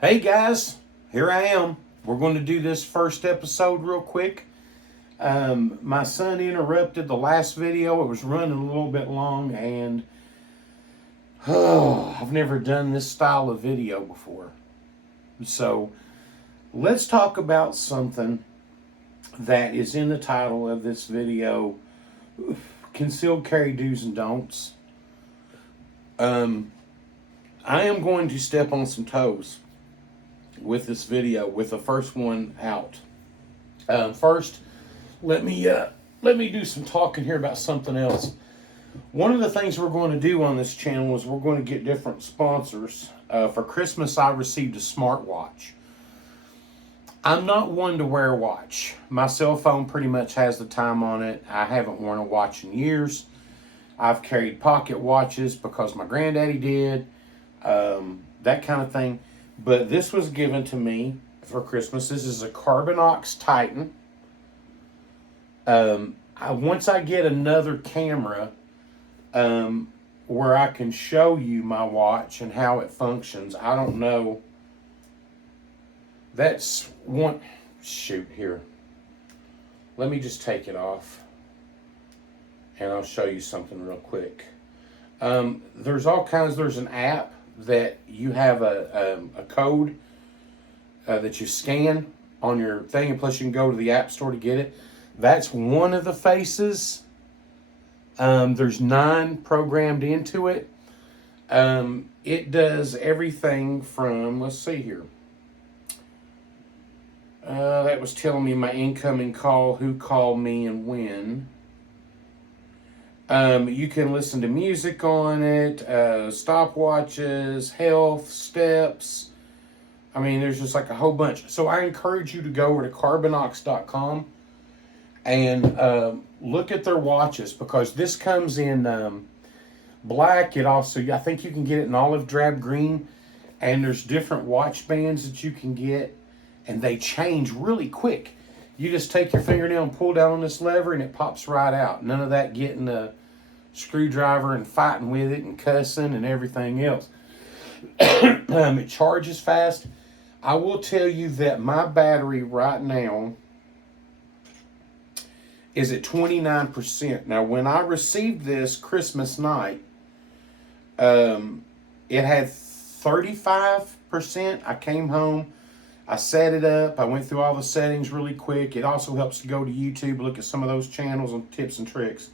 Hey guys, here I am. We're going to do this first episode real quick. My son interrupted the last video. It was running a little bit long, and I've never done this style of video before. So let's talk about something that is in the title of this video: concealed carry do's and don'ts. I am going to step on some toes with this video, with the first one out. First, let me do some talking here about something else. One of the things we're going to do on this channel is we're going to get different sponsors. For Christmas, I received a smartwatch. I'm not one to wear a watch. My cell phone pretty much has the time on it. I haven't worn a watch in years. I've carried pocket watches because my granddaddy did, that kind of thing. But this was given to me for Christmas. This is a Carbinox Titan. Once I get another camera where I can show you my watch and how it functions, I don't know. That's one. Shoot, here. Let me just take it off, and I'll show you something real quick. There's all kinds. There's an app that you have a code that you scan on your thing, and plus you can go to the app store to get it. That's one of the faces. There's 9 programmed into it. It does everything from, let's see here. That was telling me my incoming call, who called me, and when. You can listen to music on it, stopwatches, health, steps. I mean, there's just like a whole bunch. So I encourage you to go over to Carbinox.com and look at their watches, because this comes in black. It also, I think you can get it in olive drab green, and there's different watch bands that you can get, and they change really quick. You just take your fingernail and pull down on this lever, and it pops right out. None of that getting a screwdriver and fighting with it and cussing and everything else. It charges fast. I will tell you that my battery right now is at 29%. Now, when I received this Christmas night, it had 35%. I came home, I set it up, I went through all the settings really quick. It also helps to go to YouTube, look at some of those channels and tips and tricks.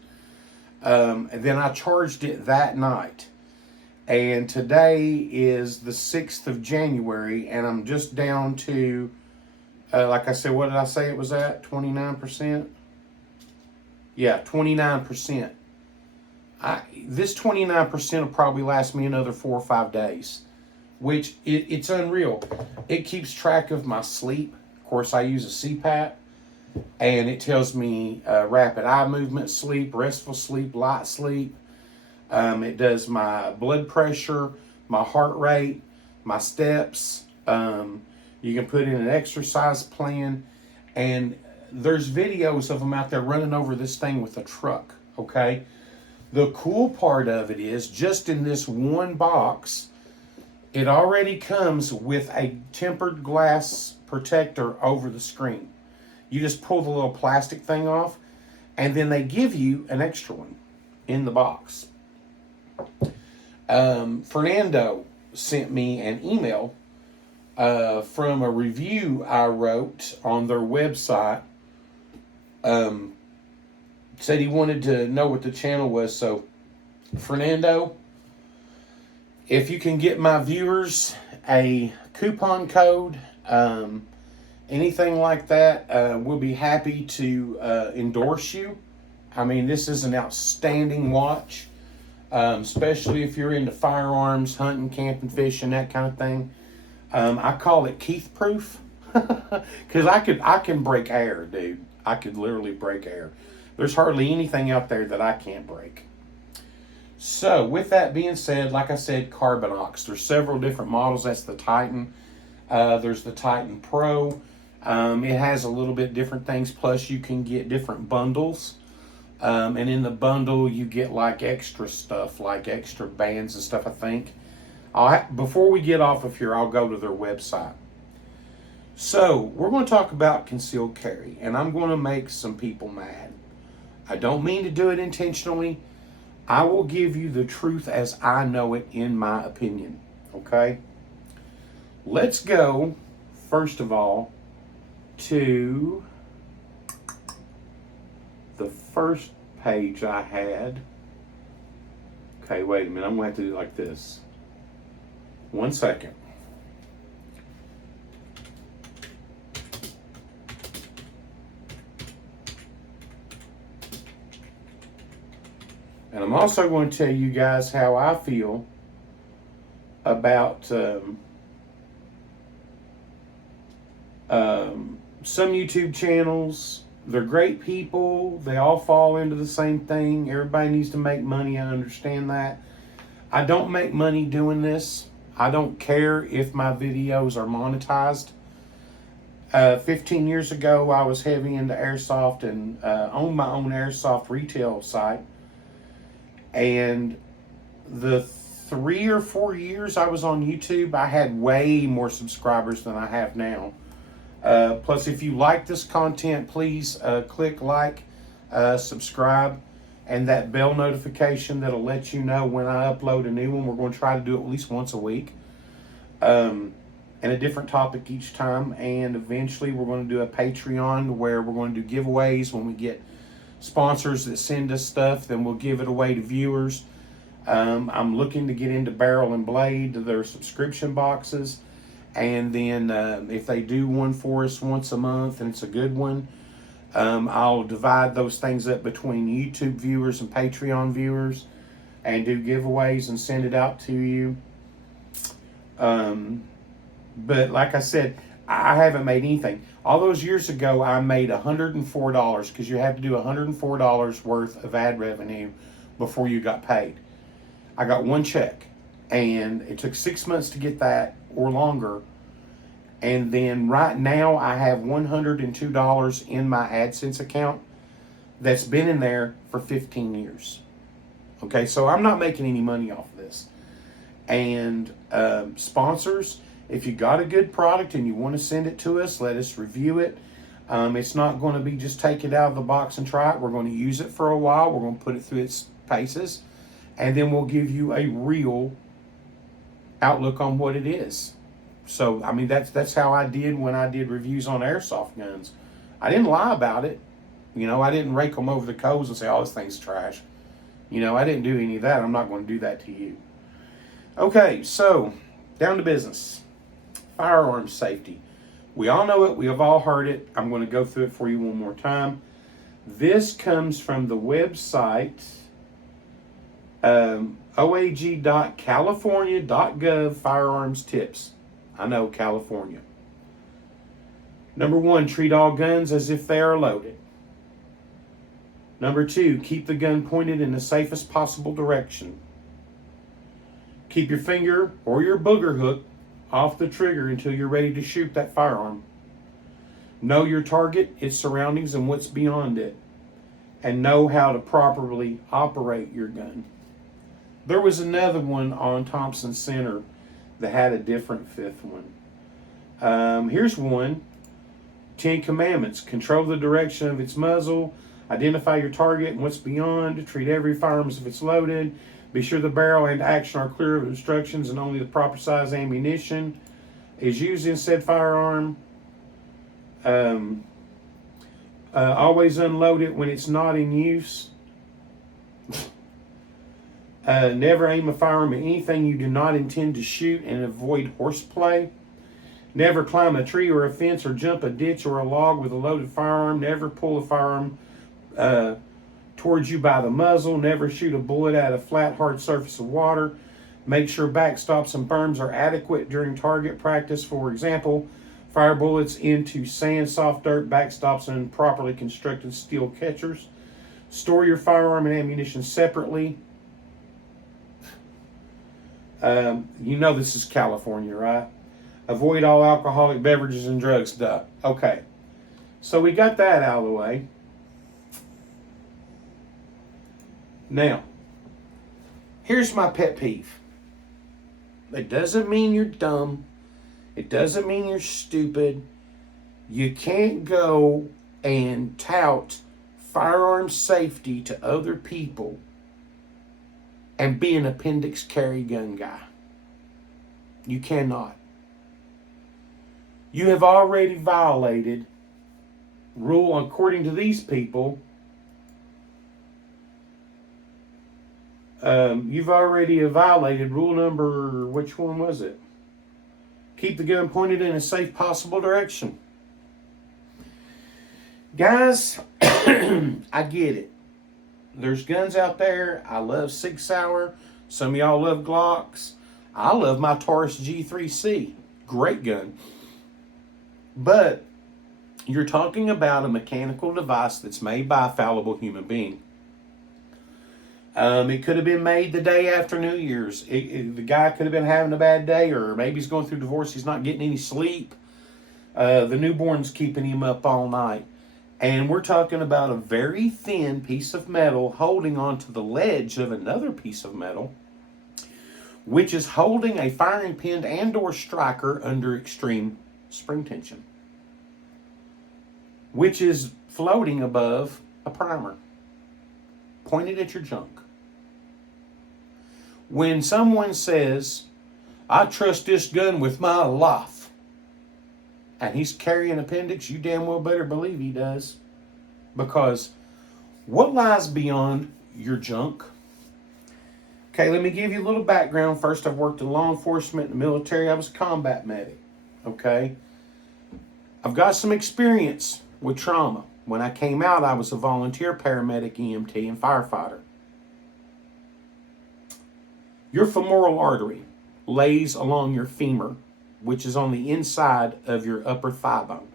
And then I charged it that night. And today is the 6th of January, and I'm just down to, like I said, what did I say it was at? 29%? Yeah, 29%. This 29% will probably last me another 4 or 5 days, which it's unreal. It keeps track of my sleep. Of course, I use a CPAP, and it tells me rapid eye movement sleep, restful sleep, light sleep. It does my blood pressure, my heart rate, my steps. You can put in an exercise plan, and there's videos of them out there running over this thing with a truck, okay? The cool part of it is, just in this one box, it already comes with a tempered glass protector over the screen. You just pull the little plastic thing off, and then they give you an extra one in the box. Fernando sent me an email from a review I wrote on their website. Said he wanted to know what the channel was. So, Fernando, if you can get my viewers a coupon code, anything like that, we'll be happy to endorse you. I mean, this is an outstanding watch, especially if you're into firearms, hunting, camping, fishing, that kind of thing. I call it Keith proof, because I can break air, dude. I could literally break air. There's hardly anything out there that I can't break. So, with that being said, like I said, Carbinox. There's several different models. That's the Titan. There's the Titan Pro. It has a little bit different things. Plus, you can get different bundles. And in the bundle, you get like extra stuff, like extra bands and stuff, I think. Before we get off of here, I'll go to their website. So we're going to talk about concealed carry, and I'm going to make some people mad. I don't mean to do it intentionally. I will give you the truth as I know it, in my opinion. Okay? Let's go, first of all, to the first page I had. Okay, wait a minute. I'm going to have to do it like this. 1 second. And I'm also going to tell you guys how I feel about some YouTube channels. They're great people. They all fall into the same thing. Everybody needs to make money. I understand that. I don't make money doing this. I don't care if my videos are monetized. 15 years ago, I was heavy into airsoft and owned my own airsoft retail site. And the 3 or 4 years I was on YouTube, I had way more subscribers than I have now. Plus, if you like this content, please click like, subscribe, and that bell notification that'll let you know when I upload a new one. We're going to try to do it at least once a week, and a different topic each time. And eventually we're going to do a Patreon where we're going to do giveaways. When we get sponsors that send us stuff, then we'll give it away to viewers. I'm looking to get into Barrel and Blade, their subscription boxes. And then if they do one for us once a month and it's a good one, I'll divide those things up between YouTube viewers and Patreon viewers and do giveaways and send it out to you. But like I said, I haven't made anything. All those years ago, I made $104 because you have to do $104 worth of ad revenue before you got paid. I got one check, and it took 6 months to get that or longer. And then right now, I have $102 in my AdSense account that's been in there for 15 years. Okay, so I'm not making any money off of this. And sponsors, if you got a good product and you want to send it to us, let us review it. It's not going to be just take it out of the box and try it. We're going to use it for a while. We're going to put it through its paces. And then we'll give you a real outlook on what it is. So, I mean, that's how I did when I did reviews on airsoft guns. I didn't lie about it. You know, I didn't rake them over the coals and say, oh, this thing's trash. You know, I didn't do any of that. I'm not going to do that to you. Okay, so down to business. Firearms safety. We all know it. We have all heard it. I'm going to go through it for you one more time. This comes from the website oag.california.gov firearms tips. I know, California. Number 1, treat all guns as if they are loaded. Number 2, keep the gun pointed in the safest possible direction. Keep your finger or your booger hook off the trigger until you're ready to shoot that firearm. Know your target, its surroundings, and what's beyond it. And know how to properly operate your gun. There was another one on Thompson Center that had a different 5th one. Here's one. 10 Commandments. Control the direction of its muzzle. Identify your target and what's beyond. Treat every firearm as if it's loaded. Be sure the barrel and action are clear of obstructions and only the proper size ammunition is used in said firearm. Always unload it when it's not in use. Never aim a firearm at anything you do not intend to shoot and avoid horseplay. Never climb a tree or a fence or jump a ditch or a log with a loaded firearm. Never pull a firearm towards you by the muzzle. Never shoot a bullet at a flat, hard surface of water. Make sure backstops and berms are adequate during target practice. For example, fire bullets into sand, soft dirt, backstops, and properly constructed steel catchers. Store your firearm and ammunition separately. You know this is California, right? Avoid all alcoholic beverages and drugs. Duh. Okay. So we got that out of the way. Now, here's my pet peeve. It doesn't mean you're dumb. It doesn't mean you're stupid. You can't go and tout firearm safety to other people and be an appendix carry gun guy. You cannot. You have already violated rule, according to these people. You've already violated rule number, which one was it? Keep the gun pointed in a safe possible direction. Guys, I get it. There's guns out there. I love Sig Sauer. Some of y'all love Glocks. I love my Taurus G3C. Great gun. But you're talking about a mechanical device that's made by a fallible human being. It could have been made the day after New Year's. The guy could have been having a bad day, or maybe he's going through divorce. He's not getting any sleep. The newborn's keeping him up all night. And we're talking about a very thin piece of metal holding onto the ledge of another piece of metal, which is holding a firing pin and or striker under extreme spring tension, which is floating above a primer, pointed at your junk. When someone says, I trust this gun with my life, and he's carrying appendix, you damn well better believe he does. Because what lies beyond your junk? Okay, let me give you a little background. First, I've worked in law enforcement, in the military. I was a combat medic. Okay? I've got some experience with trauma. When I came out, I was a volunteer paramedic, EMT, and firefighter. Your femoral artery lays along your femur, which is on the inside of your upper thigh bone.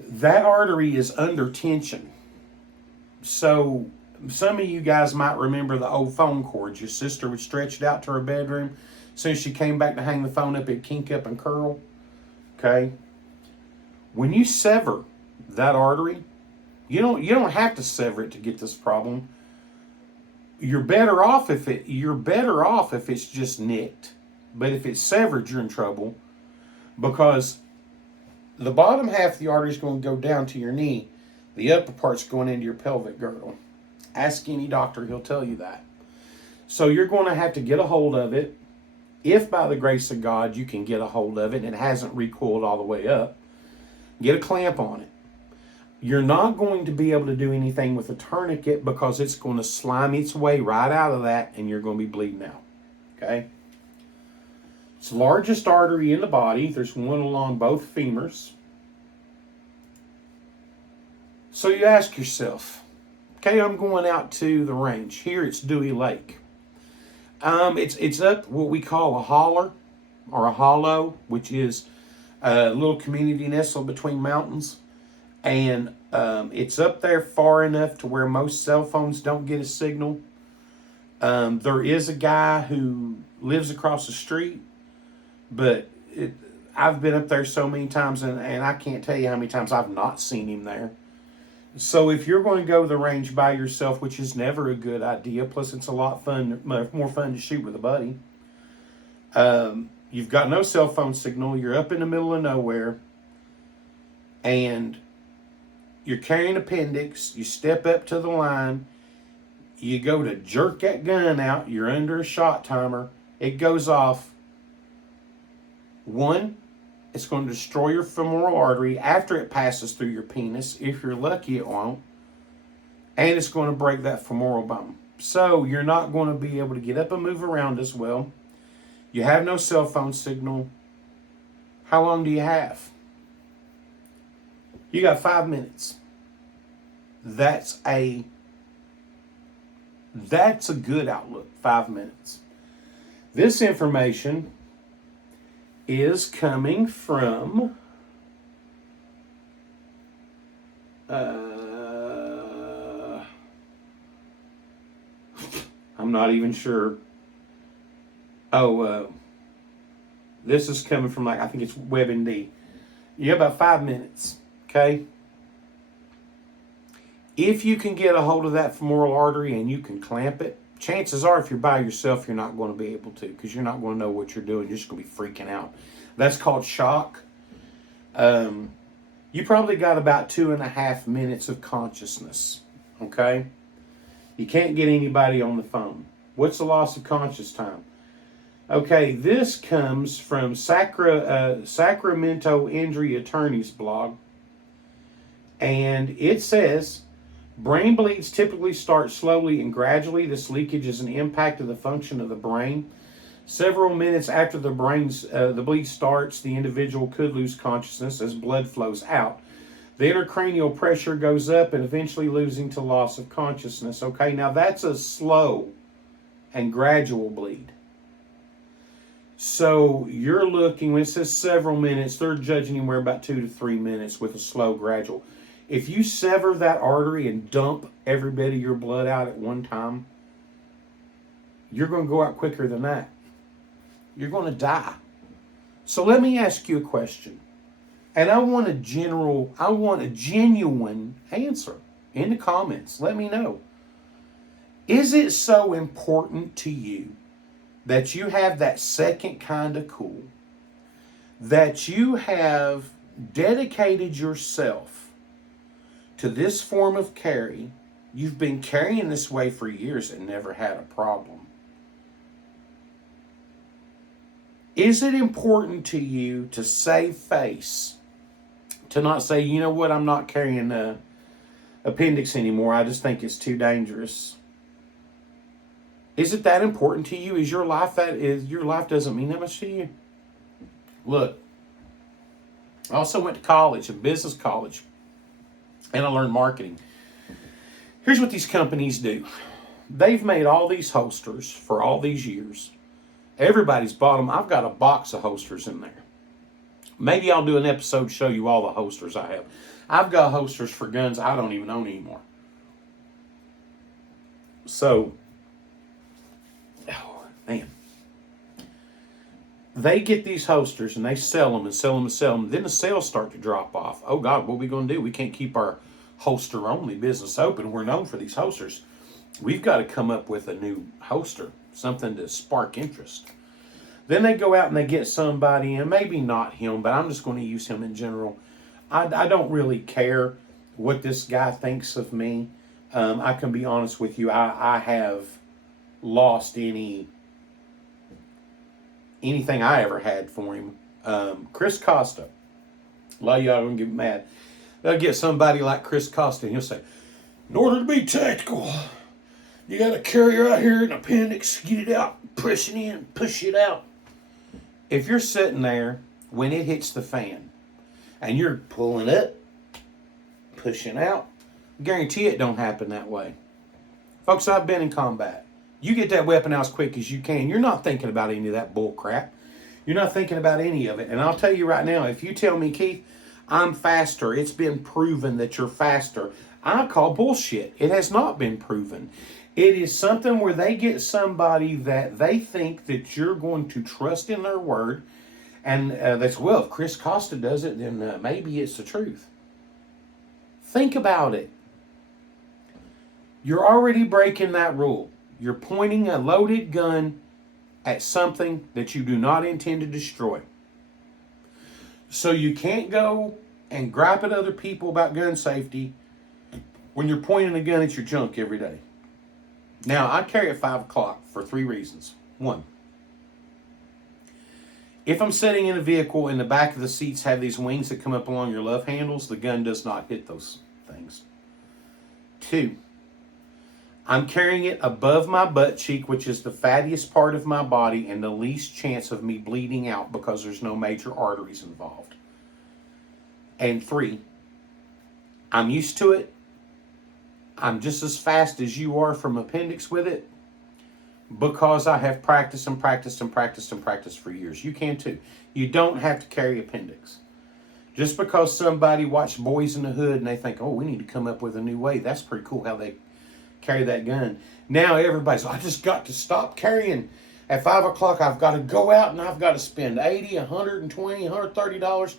That artery is under tension. So some of you guys might remember the old phone cords. Your sister would stretch it out to her bedroom. As soon as she came back to hang the phone up, it'd kink up and curl. Okay? When you sever that artery, you don't have to sever it to get this problem. You're better off if it's just nicked. But if it's severed, you're in trouble, because the bottom half of the artery is going to go down to your knee. The upper part's going into your pelvic girdle. Ask any doctor, he'll tell you that. So you're going to have to get a hold of it. If by the grace of God you can get a hold of it and it hasn't recoiled all the way up, get a clamp on it. You're not going to be able to do anything with a tourniquet because it's going to slime its way right out of that and you're going to be bleeding out. Okay? It's the largest artery in the body. There's one along both femurs. So you ask yourself, okay, I'm going out to the range. Here it's Dewey Lake. It's up what we call a holler or a hollow, which is a little community nestled between mountains. And it's up there far enough to where most cell phones don't get a signal. There is a guy who lives across the street, but I've been up there so many times, and I can't tell you how many times I've not seen him there. So if you're going to go to the range by yourself, which is never a good idea, plus it's a lot more fun to shoot with a buddy. You've got no cell phone signal. You're up in the middle of nowhere, and you're carrying appendix. You step up to the line. You go to jerk that gun out. You're under a shot timer. It goes off. One, it's going to destroy your femoral artery after it passes through your penis. If you're lucky, it won't. And it's going to break that femoral bone. So you're not going to be able to get up and move around as well. You have no cell phone signal. How long do you have? You got 5 minutes. That's a good outlook, 5 minutes. This information is coming from I'm not even sure. This is coming from, I think it's WebMD. You have about 5 minutes, okay? If you can get a hold of that femoral artery and you can clamp it, chances are if you're by yourself, you're not going to be able to, because you're not going to know what you're doing. You're just going to be freaking out. That's called shock. You probably got about 2.5 minutes of consciousness, okay? You can't get anybody on the phone. What's the loss of conscious time? Okay, this comes from Sacramento Injury Attorney's blog. And it says, brain bleeds typically start slowly and gradually. This leakage is an impact of the function of the brain. Several minutes after the bleed starts, the individual could lose consciousness as blood flows out. The intracranial pressure goes up and eventually losing to loss of consciousness. Okay, now that's a slow and gradual bleed. So you're looking, when it says several minutes, they're judging anywhere about 2 to 3 minutes with a slow gradual. If you sever that artery and dump every bit of your blood out at one time, you're going to go out quicker than that. You're going to die. So let me ask you a question. And I want a genuine answer in the comments. Let me know. Is it so important to you that you have that second kind of cool, that you have dedicated yourself to this form of carry? You've been carrying this way for years and never had a problem. Is it important to you to save face, to not say, you know what, I'm not carrying a appendix anymore, I just think it's too dangerous? Is it that important to you? Is your life doesn't mean that much to you? Look, I also went to college, a business college, and I learned marketing. Here's what these companies do. They've made all these holsters for all these years. Everybody's bought them. I've got a box of holsters in there. Maybe I'll do an episode to show you all the holsters I have. I've got holsters for guns I don't even own anymore. So, oh, man. They get these holsters and they sell them and sell them and sell them. Then the sales start to drop off. Oh, God, what are we going to do? We can't keep our holster-only business open. We're known for these holsters. We've got to come up with a new holster, something to spark interest. Then they go out and they get somebody, and maybe not him, but I'm just going to use him in general. I don't really care what this guy thinks of me. I can be honest with you. I have lost anything I ever had for him. Chris Costa. A lot of y'all are going to get mad. They'll get somebody like Chris Costa, and he'll say, in order to be tactical, you got to carry right here an appendix, get it out, push it in, push it out. If you're sitting there when it hits the fan and you're pulling up, pushing out, I guarantee it don't happen that way. Folks, I've been in combat. You get that weapon out as quick as you can. You're not thinking about any of that bull crap. You're not thinking about any of it. And I'll tell you right now, if you tell me, Keith, I'm faster, it's been proven that you're faster, I call bullshit. It has not been proven. It is something where they get somebody that they think that you're going to trust in their word. And that's, well, if Chris Costa does it, then maybe it's the truth. Think about it. You're already breaking that rule. You're pointing a loaded gun at something that you do not intend to destroy. So you can't go and gripe at other people about gun safety when you're pointing a gun at your junk every day. Now, I carry at 5 o'clock for 3 reasons. 1, if I'm sitting in a vehicle and the back of the seats have these wings that come up along your love handles, the gun does not hit those things. 2, I'm carrying it above my butt cheek, which is the fattiest part of my body and the least chance of me bleeding out because there's no major arteries involved. And 3, I'm used to it. I'm just as fast as you are from appendix with it because I have practiced and practiced and practiced and practiced for years. You can too. You don't have to carry appendix. Just because somebody watched Boys in the Hood and they think, oh, we need to come up with a new way. That's pretty cool how they carry that gun. Now everybody's, I just got to stop carrying. At 5 o'clock, I've got to go out and I've got to spend $80, $120, $130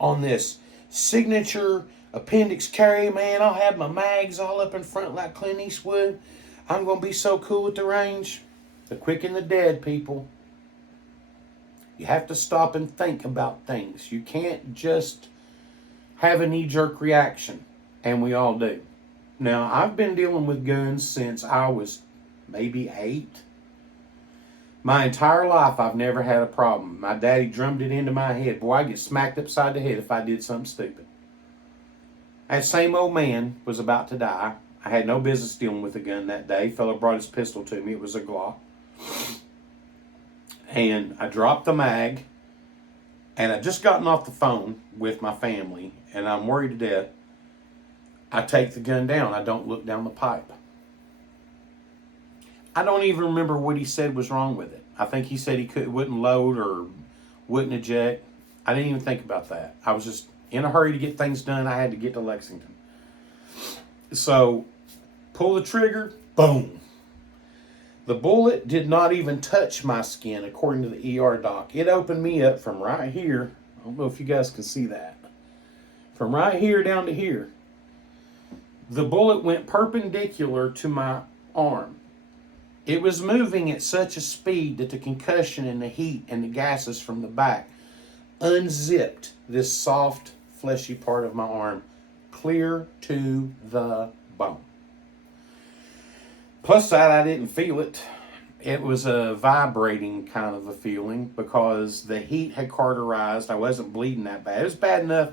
on this signature appendix carry, man. I'll have my mags all up in front like Clint Eastwood. I'm going to be so cool at the range. The quick and the dead, people. You have to stop and think about things. You can't just have a knee-jerk reaction, and we all do. Now, I've been dealing with guns since I was maybe 8. My entire life, I've never had a problem. My daddy drummed it into my head. Boy, I'd get smacked upside the head if I did something stupid. That same old man was about to die. I had no business dealing with a gun that day. Fellow brought his pistol to me. It was a Glock. And I dropped the mag. And I just gotten off the phone with my family. And I'm worried to death. I take the gun down. I don't look down the pipe. I don't even remember what he said was wrong with it. I think he said wouldn't load or wouldn't eject. I didn't even think about that. I was just in a hurry to get things done. I had to get to Lexington. So, pull the trigger, boom. The bullet did not even touch my skin, according to the ER doc. It opened me up from right here. I don't know if you guys can see that. From right here down to here. The bullet went perpendicular to my arm. It was moving at such a speed that the concussion and the heat and the gases from the back unzipped this soft, fleshy part of my arm clear to the bone. Plus that, I didn't feel it. It was a vibrating kind of a feeling because the heat had cauterized. I wasn't bleeding that bad. It was bad enough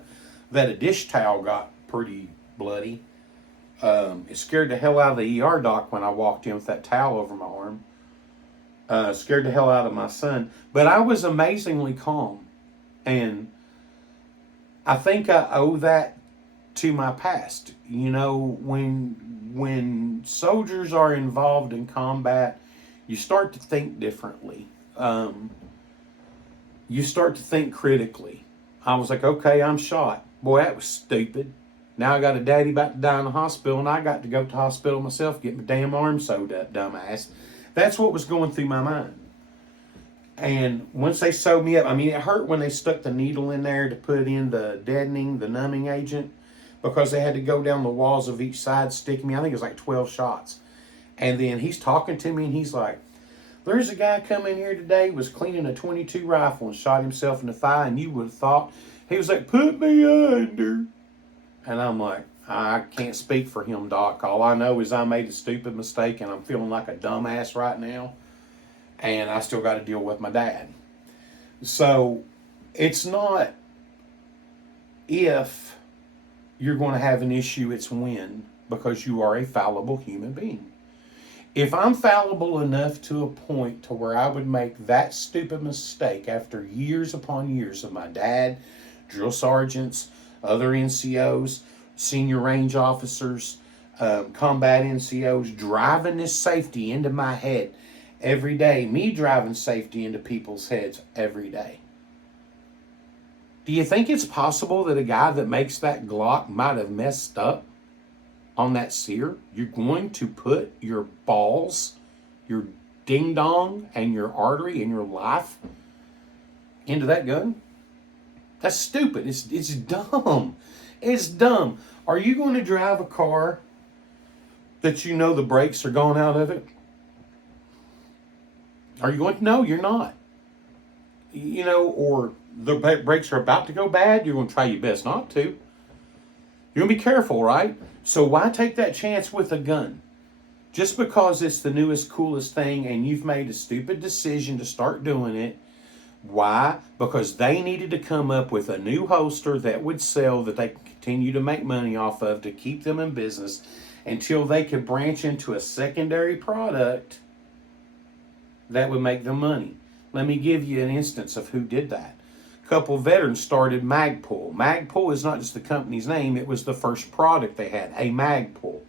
that a dish towel got pretty bloody. It scared the hell out of the ER doc when I walked in with that towel over my arm. Scared the hell out of my son. But I was amazingly calm. And I think I owe that to my past. You know, when soldiers are involved in combat, you start to think differently. You start to think critically. I was like, okay, I'm shot. Boy, that was stupid. Now I got a daddy about to die in the hospital, and I got to go to the hospital myself, get my damn arm sewed up, dumbass. That's what was going through my mind. And once they sewed me up, I mean, it hurt when they stuck the needle in there to put in the deadening, the numbing agent, because they had to go down the walls of each side, sticking me. I think it was like 12 shots. And then he's talking to me, and he's like, there's a guy come in here today, was cleaning a .22 rifle and shot himself in the thigh, and you would have thought, he was like, put me under. And I'm like, I can't speak for him, Doc. All I know is I made a stupid mistake, and I'm feeling like a dumbass right now. And I still got to deal with my dad. So it's not if you're going to have an issue, it's when, because you are a fallible human being. If I'm fallible enough to a point to where I would make that stupid mistake after years upon years of my dad, drill sergeants, other NCOs, senior range officers, combat NCOs, driving this safety into my head every day, me driving safety into people's heads every day. Do you think it's possible that a guy that makes that Glock might have messed up on that sear? You're going to put your balls, your ding-dong, and your artery and your life into that gun? That's stupid. It's dumb. It's dumb. Are you going to drive a car that you know the brakes are gone out of it? Are you going to? No, you're not. You know, or the brakes are about to go bad, you're going to try your best not to. You're going to be careful, right? So why take that chance with a gun? Just because it's the newest, coolest thing and you've made a stupid decision to start doing it. Why? Because they needed to come up with a new holster that would sell, that they could continue to make money off of, to keep them in business until they could branch into a secondary product that would make them money. Let me give you an instance of who did that. A couple veterans started Magpul. Magpul is not just the company's name, it was the first product they had, a Magpul.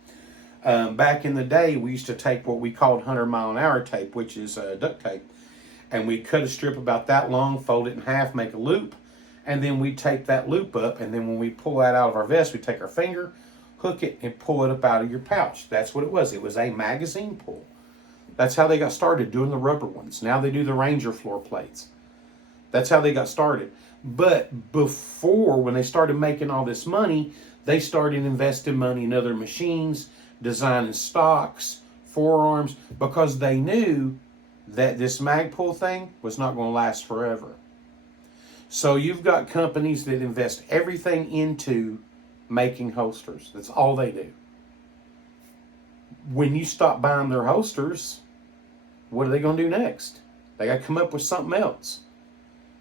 Back in the day, we used to take what we called 100-mile-an-hour tape, which is duct tape, and we'd cut a strip about that long, fold it in half, make a loop, and then we'd tape that loop up, and then when we pull that out of our vest, we'd take our finger, hook it, and pull it up out of your pouch. That's what it was. It was a magazine pull. That's how they got started doing the rubber ones. Now they do the Ranger floor plates. That's how they got started. But before, when they started making all this money, they started investing money in other machines, designing stocks forearms, because they knew that this Magpul thing was not going to last forever. So you've got companies that invest everything into making holsters. That's all they do. When you stop buying their holsters, what are they going to do next? They got to come up with something else.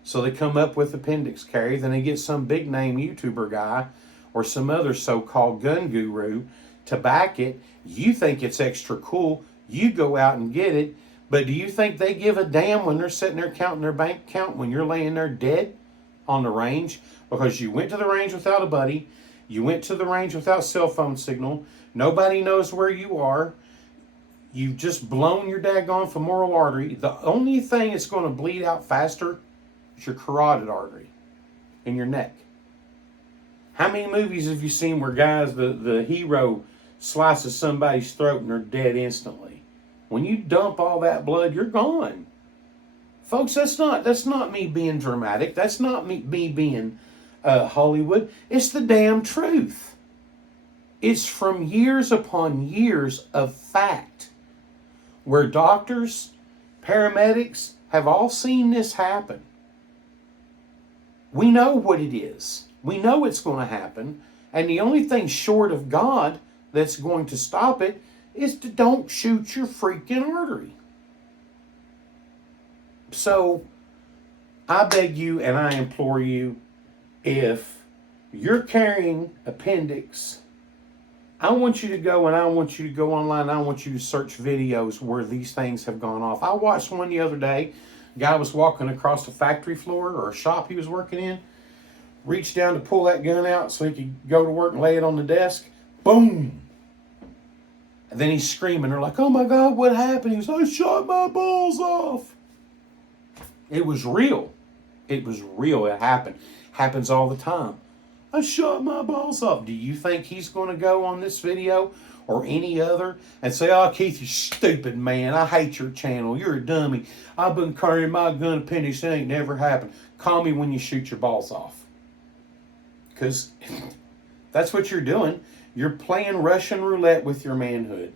So they come up with appendix carry. Then they get some big name YouTuber guy or some other so-called gun guru to back it. You think it's extra cool. You go out and get it. But do you think they give a damn when they're sitting there counting their bank account when you're laying there dead on the range? Because you went to the range without a buddy. You went to the range without cell phone signal. Nobody knows where you are. You've just blown your daggone femoral artery. The only thing that's going to bleed out faster is your carotid artery in your neck. How many movies have you seen where guys, the hero slices somebody's throat and they're dead instantly? When you dump all that blood, you're gone. Folks, that's not me being dramatic. That's not me being Hollywood. It's the damn truth. It's from years upon years of fact where doctors, paramedics have all seen this happen. We know what it is. We know it's going to happen. And the only thing short of God that's going to stop it is to don't shoot your freaking artery. So I beg you and I implore you, if you're carrying appendix, I want you to go online. I want you to search videos where these things have gone off. I watched one the other day. A guy was walking across a factory floor or a shop he was working in, reached down to pull that gun out so he could go to work and lay it on the desk. Boom! And then he's screaming. They're like, oh my God, what happened? He goes, I shot my balls off. It was real. It was real. It happened. Happens all the time. I shot my balls off. Do you think he's going to go on this video or any other and say, oh, Keith, you stupid man. I hate your channel. You're a dummy. I've been carrying my gun appendix. It ain't never happened. Call me when you shoot your balls off. Because that's what you're doing. You're playing Russian roulette with your manhood.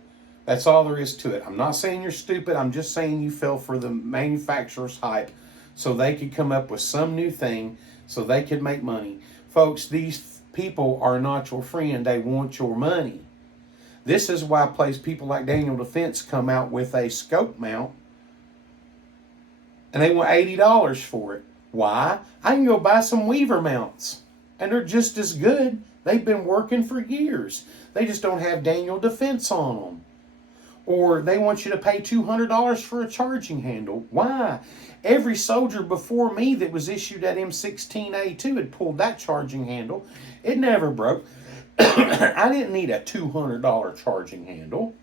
That's all there is to it. I'm not saying you're stupid. I'm just saying you fell for the manufacturer's hype so they could come up with some new thing so they could make money. Folks, these people are not your friend. They want your money. This is why people like Daniel Defense come out with a scope mount and they want $80 for it. Why? I can go buy some Weaver mounts and they're just as good. They've been working for years. They just don't have Daniel Defense on them. Or they want you to pay $200 for a charging handle. Why? Every soldier before me that was issued that M16A2 had pulled that charging handle. It never broke. I didn't need a $200 charging handle.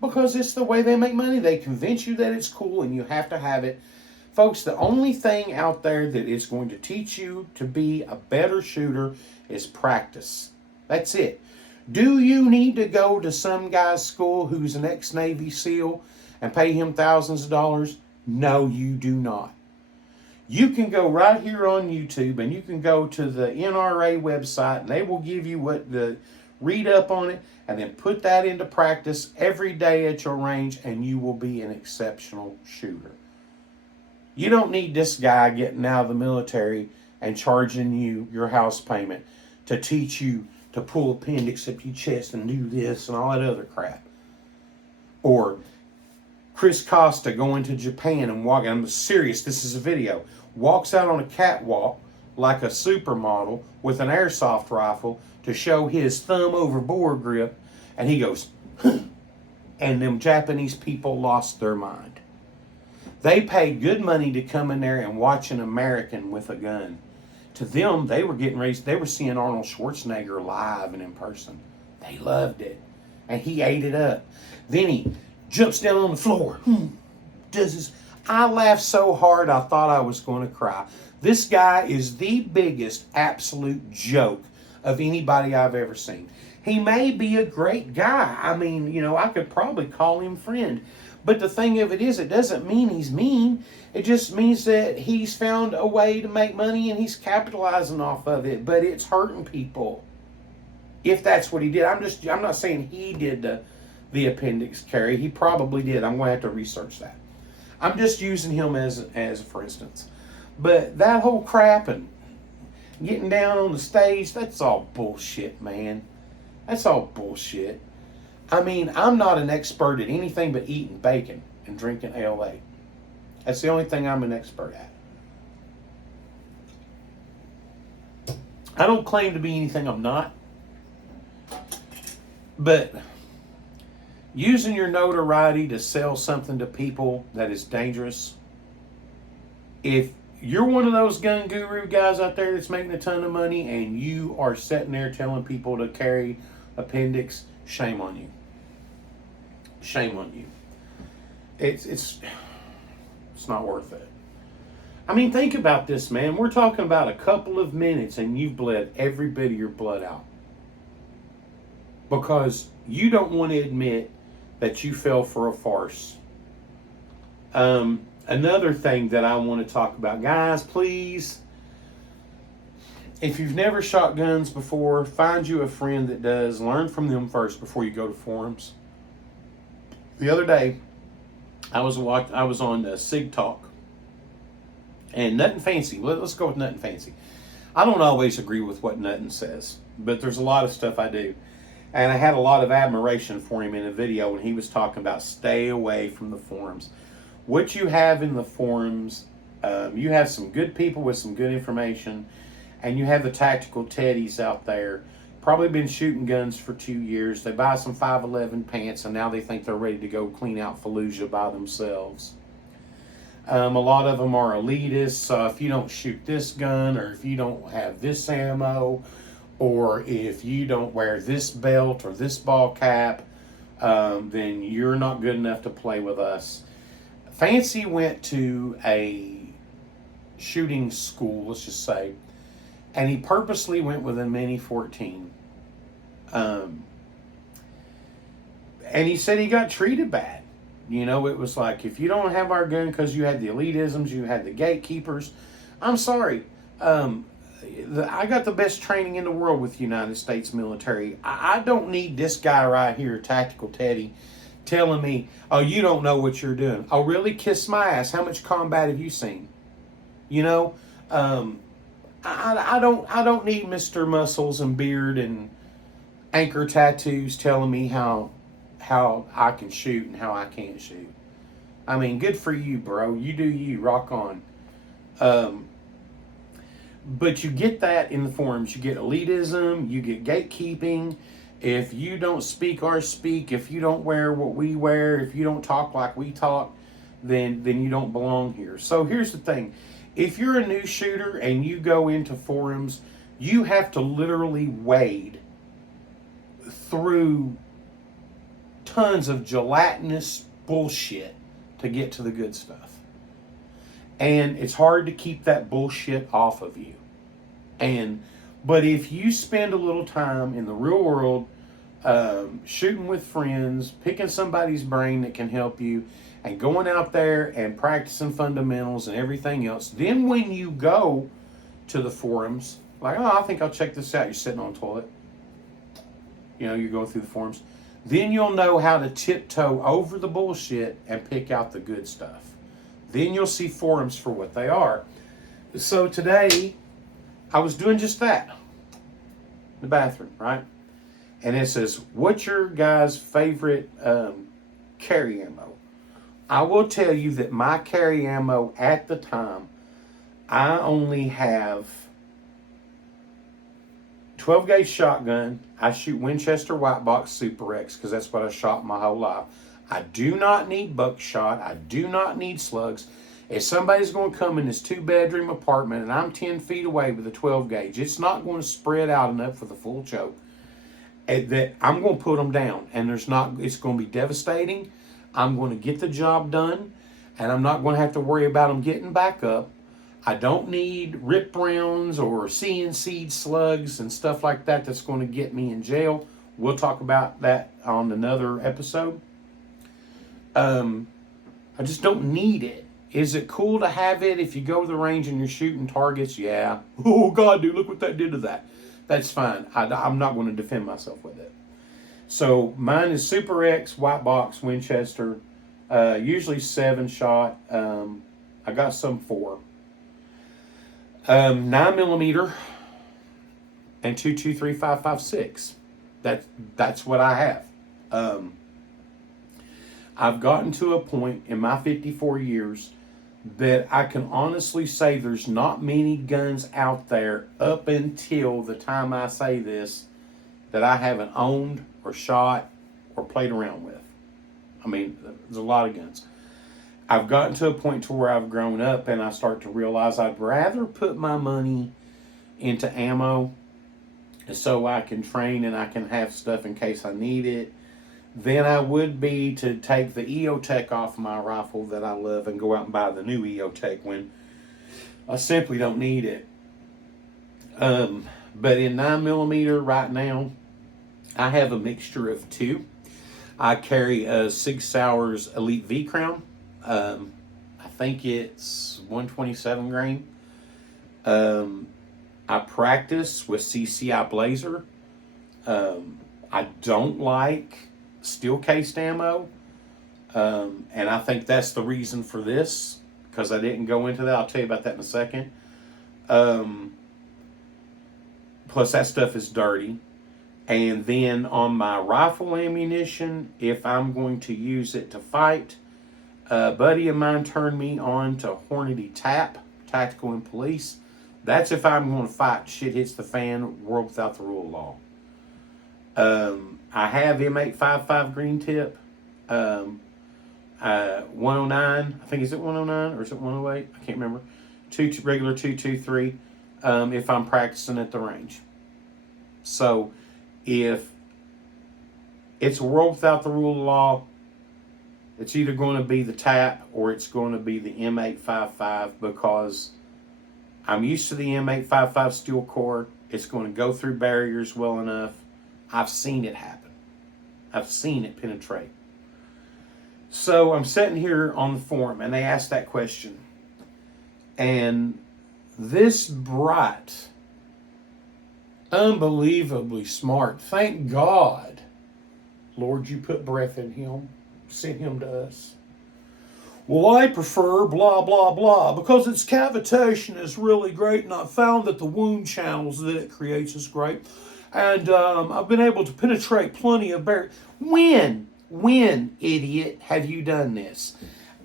Because it's the way they make money. They convince you that it's cool and you have to have it. Folks, the only thing out there that is going to teach you to be a better shooter is practice. That's it. Do you need to go to some guy's school who's an ex-Navy SEAL and pay him thousands of dollars? No, you do not. You can go right here on YouTube and you can go to the NRA website and they will give you read up on it and then put that into practice every day at your range and you will be an exceptional shooter. You don't need this guy getting out of the military and charging you your house payment to teach you to pull appendix up your chest and do this and all that other crap. Or Chris Costa going to Japan and walking, I'm serious, this is a video, walks out on a catwalk like a supermodel with an airsoft rifle to show his thumb over bore grip, and he goes, huh, and them Japanese people lost their mind. They paid good money to come in there and watch an American with a gun. To them, they were getting raised. They were seeing Arnold Schwarzenegger live and in person. They loved it. And he ate it up. Then he jumps down on the floor. Does this. I laughed so hard I thought I was going to cry. This guy is the biggest absolute joke of anybody I've ever seen. He may be a great guy. I mean, I could probably call him friend. But the thing of it is, it doesn't mean he's mean. It just means that he's found a way to make money and he's capitalizing off of it. But it's hurting people. If that's what he did. I'm not saying he did the appendix carry. He probably did. I'm going to have to research that. I'm just using him as for instance. But that whole crap and getting down on the stage, that's all bullshit, man. That's all bullshit. I mean, I'm not an expert at anything but eating bacon and drinking LA. That's the only thing I'm an expert at. I don't claim to be anything I'm not. But using your notoriety to sell something to people that is dangerous, if you're one of those gun guru guys out there that's making a ton of money and you are sitting there telling people to carry appendix, shame on you. Shame on you. It's not worth it. I mean, think about this, man. We're talking about a couple of minutes and you've bled every bit of your blood out. Because you don't want to admit that you fell for a farce. Another thing that I want to talk about, guys, please, if you've never shot guns before, find you a friend that does. Learn from them first before you go to forums. The other day, I was on Sig Talk, and Nothing Fancy. Let's go with Nothing Fancy. I don't always agree with what Nothing says, but there's a lot of stuff I do. And I had a lot of admiration for him in a video when he was talking about stay away from the forums. What you have in the forums, you have some good people with some good information, and you have the tactical teddies out there, probably been shooting guns for 2 years. They buy some 511 pants, and now they think they're ready to go clean out Fallujah by themselves. A lot of them are elitists, so if you don't shoot this gun, or if you don't have this ammo, or if you don't wear this belt or this ball cap, then you're not good enough to play with us. Fancy went to a shooting school, let's just say, and he purposely went with a Mini 14. And he said he got treated bad. You know, it was like, if you don't have our gun because you had the elitisms, you had the gatekeepers, I'm sorry. I got the best training in the world with the United States military. I don't need this guy right here, Tactical Teddy, telling me, oh, you don't know what you're doing. Oh, really? Kiss my ass. How much combat have you seen? You know, I don't need Mr. Muscles and Beard and anchor tattoos telling me how I can shoot and how I can't shoot. I mean, good for you, bro. You do you. Rock on. But you get that in the forums. You get elitism, you get gatekeeping. If you don't speak our speak, if you don't wear what we wear, if you don't talk like we talk, then you don't belong here. So here's the thing. If you're a new shooter and you go into forums, you have to literally wade through tons of gelatinous bullshit to get to the good stuff. And it's hard to keep that bullshit off of you. But if you spend a little time in the real world, shooting with friends, picking somebody's brain that can help you, and going out there and practicing fundamentals and everything else, then when you go to the forums, like, oh, I think I'll check this out. You're sitting on a toilet. You know, you're going through the forums. Then you'll know how to tiptoe over the bullshit and pick out the good stuff. Then you'll see forums for what they are. So today, I was doing just that. The bathroom, right? And it says, what's your guys' favorite carry ammo? I will tell you that my carry ammo at the time, I only have 12 gauge shotgun. I shoot Winchester White Box Super X because that's what I shot my whole life. I do not need buckshot. I do not need slugs. If somebody's going to come in this 2-bedroom apartment and I'm 10 feet away with a 12 gauge, it's not going to spread out enough for the full choke. That I'm going to put them down, and it's going to be devastating. I'm going to get the job done, and I'm not going to have to worry about them getting back up. I don't need rip rounds or CNC slugs and stuff like that that's going to get me in jail. We'll talk about that on another episode. I just don't need it. Is it cool to have it if you go to the range and you're shooting targets? Yeah. Oh, God, dude, look what that did to that. That's fine. I'm not going to defend myself with it. So mine is Super X white box Winchester, usually 7-shot. I got some 4. 9mm and 2.23.5.56. That's what I have. I've gotten to a point in my 54 years that I can honestly say there's not many guns out there up until the time I say this that I haven't owned or shot or played around with. I mean, there's a lot of guns. I've gotten to a point to where I've grown up and I start to realize I'd rather put my money into ammo so I can train and I can have stuff in case I need it than I would be to take the EOTech off my rifle that I love and go out and buy the new EOTech when I simply don't need it. But in 9mm right now, I have a mixture of 2. I carry a Sig Sauer's Elite V Crown. I think it's 127 grain. I practice with CCI Blazer. I don't like steel cased ammo, and I think that's the reason for this, because I didn't go into that. I'll tell you about that in a second. Plus that stuff is dirty. And then on my rifle ammunition, if I'm going to use it to fight, a buddy of mine turned me on to Hornady TAP, Tactical and Police. That's if I'm going to fight, shit hits the fan, world without the rule of law. I have M855 green tip, 109. I think, is it 109 or is it 108? I can't remember. Regular 223. If I'm practicing at the range. So if it's a world without the rule of law, it's either going to be the TAP or it's going to be the M855, because I'm used to the M855 steel core. It's going to go through barriers well enough. I've seen it happen. I've seen it penetrate. So I'm sitting here on the forum and they asked that question. And this bright, unbelievably smart, thank God, Lord, you put breath in him, sent him to us. Well, I prefer blah, blah, blah, because its cavitation is really great, and I've found that the wound channels that it creates is great. And I've been able to penetrate plenty of barriers. When, idiot, have you done this?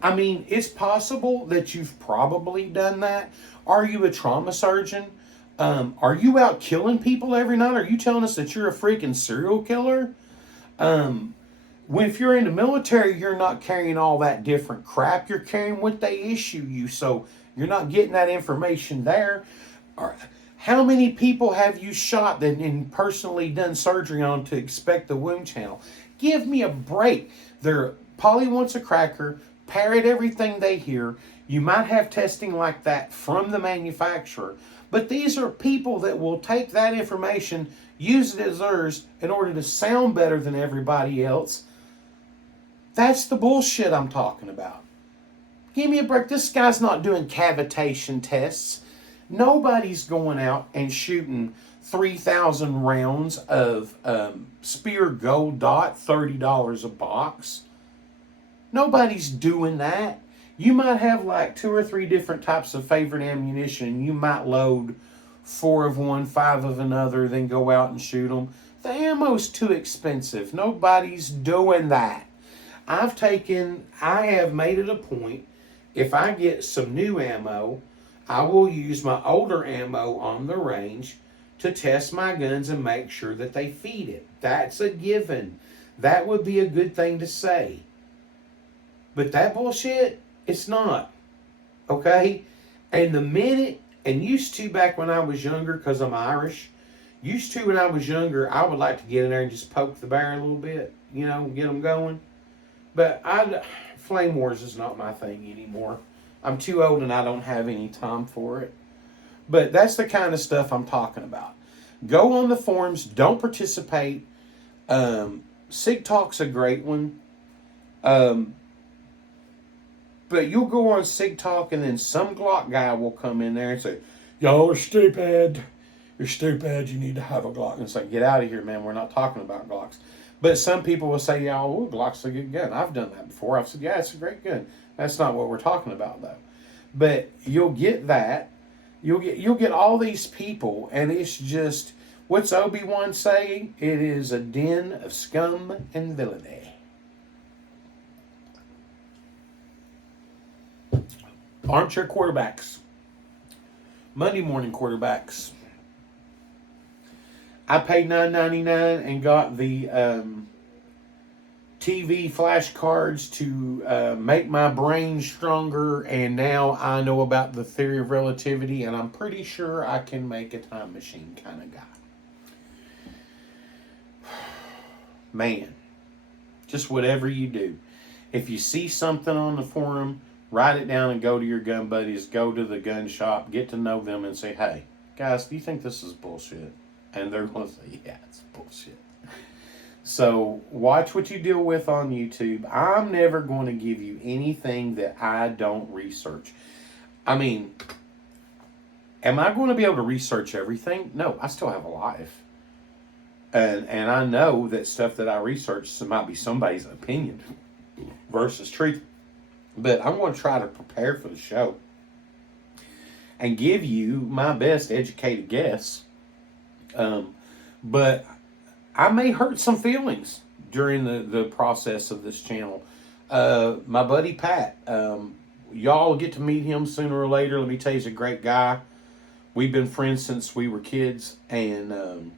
I mean, it's possible that you've probably done that. Are you a trauma surgeon? Are you out killing people every night? Are you telling us that you're a freaking serial killer? If you're in the military, you're not carrying all that different crap. You're carrying what they issue you, so you're not getting that information there. How many people have you shot and personally done surgery on to expect the wound channel? Give me a break. They're Polly wants a cracker, parrot everything they hear. You might have testing like that from the manufacturer, but these are people that will take that information, use it as theirs in order to sound better than everybody else. That's the bullshit I'm talking about. Give me a break. This guy's not doing cavitation tests. Nobody's going out and shooting 3,000 rounds of Spear Gold Dot, $30 a box. Nobody's doing that. You might have like 2 or 3 different types of favorite ammunition. You might load 4 of one, 5 of another, then go out and shoot them. The ammo's too expensive. Nobody's doing that. I have made it a point, if I get some new ammo, I will use my older ammo on the range to test my guns and make sure that they feed it. That's a given. That would be a good thing to say. But that bullshit, it's not. Okay? And used to back when I was younger, because I'm Irish, when I was younger, I would like to get in there and just poke the bear a little bit, get them going. But Flame Wars is not my thing anymore. I'm too old and I don't have any time for it. But that's the kind of stuff I'm talking about. Go on the forums. Don't participate. Sig Talk's a great one. But you'll go on Sig Talk and then some Glock guy will come in there and say, y'all are stupid. You're stupid. You need to have a Glock. And it's like, get out of here, man. We're not talking about Glocks. But some people will say, yeah, oh, Glock's a good gun. I've done that before. I've said, yeah, it's a great gun. That's not what we're talking about, though. But you'll get that. You'll get all these people, and it's just, what's Obi-Wan saying? It is a den of scum and villainy. Armchair quarterbacks. Monday morning quarterbacks. I paid $9.99 and got the TV flashcards to make my brain stronger, and now I know about the theory of relativity, and I'm pretty sure I can make a time machine kind of guy. Man, just whatever you do. If you see something on the forum, write it down and go to your gun buddies, go to the gun shop, get to know them and say, hey, guys, do you think this is bullshit? And they're going to say, yeah, it's bullshit. So watch what you deal with on YouTube. I'm never going to give you anything that I don't research. I mean, am I going to be able to research everything? No, I still have a life. And I know that stuff that I research might be somebody's opinion versus truth. But I'm going to try to prepare for the show and give you my best educated guess. But I may hurt some feelings during the process of this channel. My buddy Pat, y'all get to meet him sooner or later. Let me tell you, he's a great guy. We've been friends since we were kids, and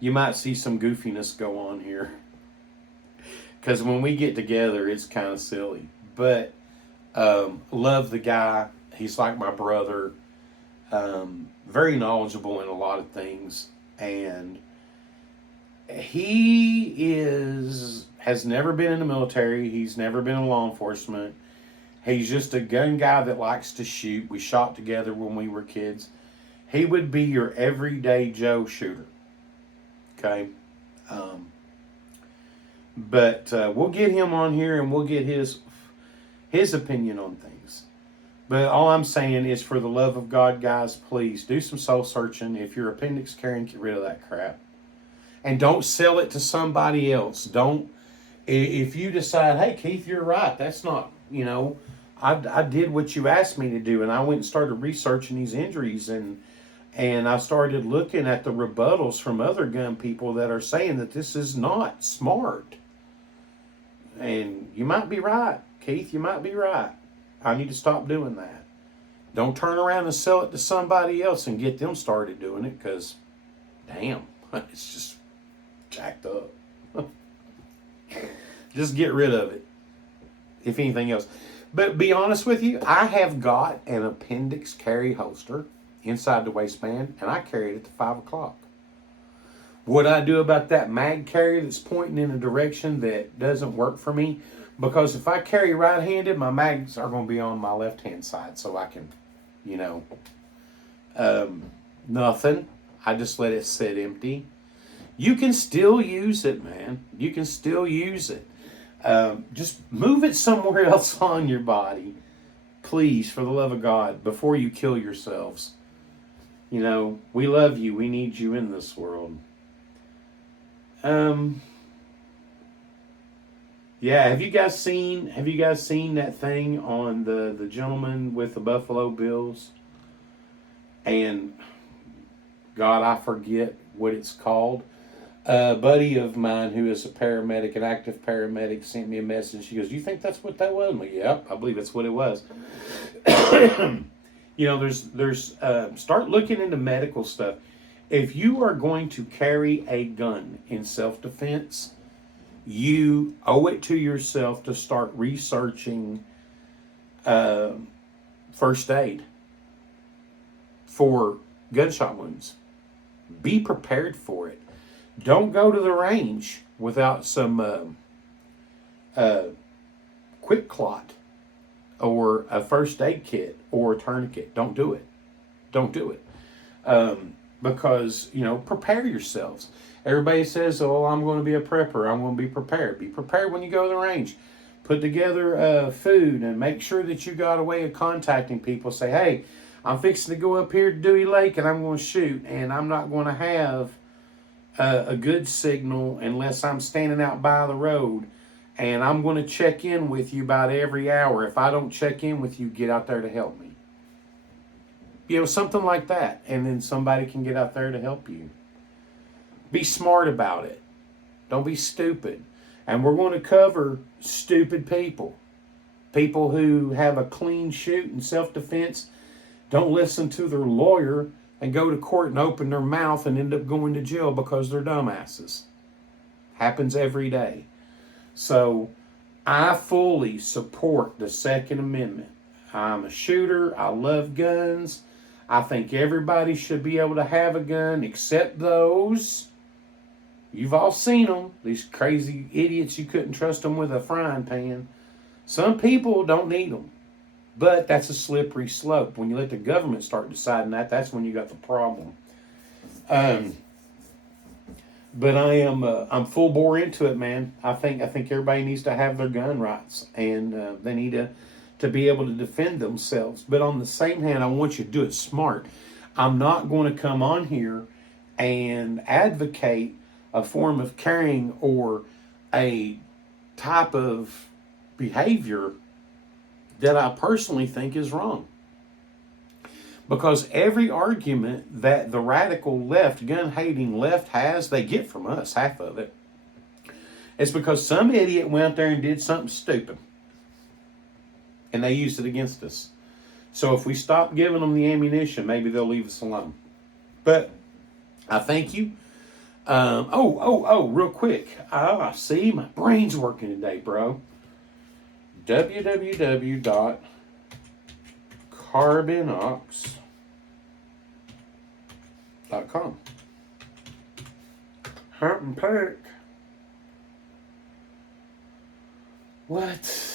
you might see some goofiness go on here. Because when we get together, it's kind of silly. But love the guy. He's like my brother. Very knowledgeable in a lot of things. And he has never been in the military. He's never been in law enforcement. He's just a gun guy that likes to shoot. We shot together when we were kids. He would be your everyday Joe shooter. Okay? But we'll get him on here and we'll get his opinion on things. But all I'm saying is, for the love of God, guys, please do some soul searching. If you're appendix carrying, get rid of that crap. And don't sell it to somebody else. Don't, if you decide, hey, Keith, you're right. That's not, I did what you asked me to do. And I went and started researching these injuries. And I started looking at the rebuttals from other gun people that are saying that this is not smart. And you might be right, Keith. You might be right. I need to stop doing that. Don't turn around and sell it to somebody else and get them started doing it, because, damn, it's just jacked up. Just get rid of it, if anything else. But be honest with you, I have got an appendix carry holster inside the waistband, and I carry it at the 5 o'clock. What I do about that mag carry that's pointing in a direction that doesn't work for me, because if I carry right-handed, my mags are going to be on my left-hand side, so I can, nothing. I just let it sit empty. You can still use it, man. You can still use it. Just move it somewhere else on your body, please, for the love of God, before you kill yourselves. We love you. We need you in this world. Yeah, have you guys seen that thing on the gentleman with the Buffalo Bills? And God, I forget what it's called. A buddy of mine who is a paramedic, an active paramedic, sent me a message. She goes, "You think that's what that was?" I'm like, "Yep, I believe that's what it was." There's start looking into medical stuff. If you are going to carry a gun in self-defense, you owe it to yourself to start researching first aid for gunshot wounds. Be prepared for it. Don't go to the range without some quick clot or a first aid kit or a tourniquet. Don't do it. Don't do it. Because, prepare yourselves. Everybody says, "Oh, I'm going to be a prepper. I'm going to be prepared." Be prepared when you go to the range. Put together food and make sure that you got a way of contacting people. Say, "Hey, I'm fixing to go up here to Dewey Lake and I'm going to shoot, and I'm not going to have a good signal unless I'm standing out by the road and I'm going to check in with you about every hour. If I don't check in with you, get out there to help me. You know, something like that. And then somebody can get out there to help you. Be smart about it. Don't be stupid. And we're going to cover stupid people. People who have a clean shoot in self-defense, don't listen to their lawyer and go to court and open their mouth and end up going to jail because they're dumbasses. Happens every day. So I fully support the Second Amendment. I'm a shooter. I love guns. I think everybody should be able to have a gun except those. You've all seen them. These crazy idiots, you couldn't trust them with a frying pan. Some people don't need them. But that's a slippery slope. When you let the government start deciding that, that's when you got the problem. But I'm full bore into it, man. I think everybody needs to have their gun rights, and they need to be able to defend themselves. But on the same hand, I want you to do it smart. I'm not going to come on here and advocate a form of carrying or a type of behavior that I personally think is wrong. Because every argument that the radical left, gun-hating left has, they get from us, half of it. It's because some idiot went out there and did something stupid. And they used it against us. So if we stop giving them the ammunition, maybe they'll leave us alone. But I thank you. Real quick. See, my brain's working today, bro. www.carbinox.com. Hunt and pick. What?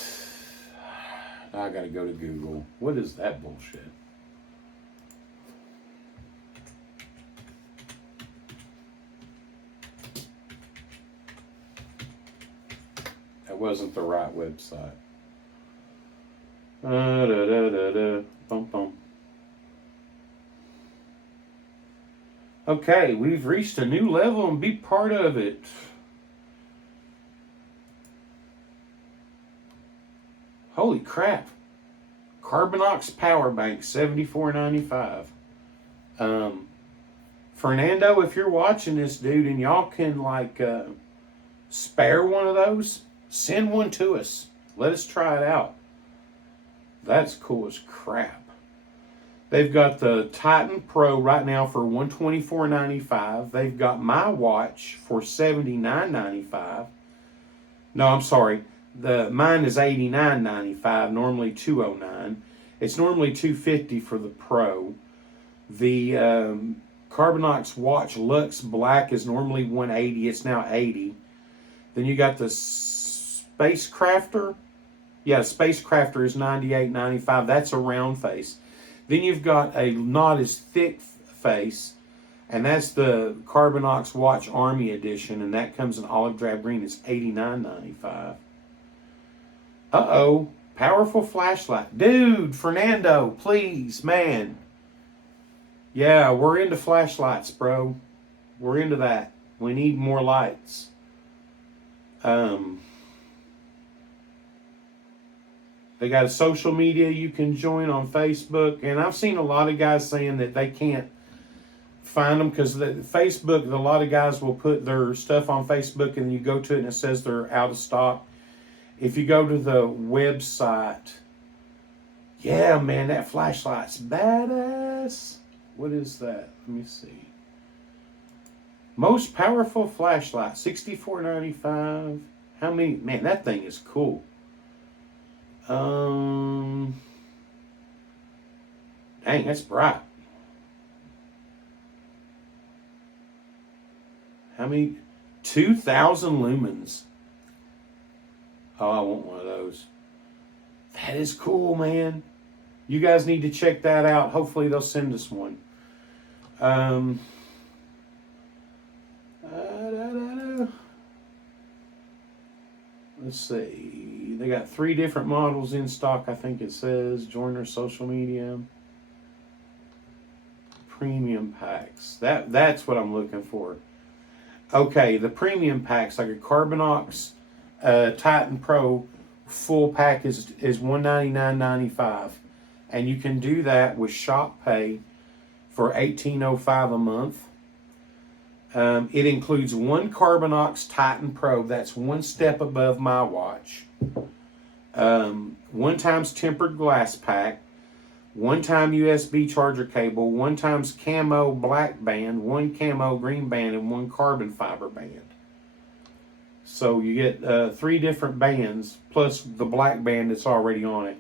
I gotta go to Google. What is that bullshit? That wasn't the right website. Okay, we've reached a new level and be part of it. Holy crap. Carbinox power bank, $74.95. Fernando, if you're watching this, dude, and y'all can spare one of those, send one to us. Let us try it out. That's cool as crap. They've got the Titan Pro right now for $124.95. They've got my watch for $79.95. No, I'm sorry. Mine is $89.95, normally $209. It's normally $250 for the Pro. The Carbinox watch Lux Black is normally $180. It's now $80. Then you got the Spacecrafter. Yeah, Spacecrafter is $98.95. That's a round face. Then you've got a not as thick face, and that's the Carbinox Watch Army Edition, and that comes in olive drab green. It's $89.95. Uh-oh, powerful flashlight. Dude, Fernando, please, man. Yeah, we're into flashlights, bro. We're into that. We need more lights. They got a social media you can join on Facebook. And I've seen a lot of guys saying that they can't find them because Facebook, a lot of guys will put their stuff on Facebook and you go to it and it says they're out of stock. If you go to the website, yeah, man, that flashlight's badass. What is that? Let me see. Most powerful flashlight, $64.95. How many? Man, that thing is cool. Dang, that's bright. How many? 2,000 lumens. Oh, I want one of those. That is cool, man. You guys need to check that out. Hopefully they'll send us one. Let's see. They got 3 different models in stock, I think it says. Join their social media. Premium packs. That's what I'm looking for. Okay, the premium packs like a Carbinox Titan Pro full pack is $199.95, and you can do that with Shop Pay for $18.05 a month. It includes one Carbinox Titan Pro, that's one step above my watch. One times tempered glass pack, one time USB charger cable, one times camo black band, one camo green band, and one carbon fiber band. So you get 3 different bands plus the black band that's already on it.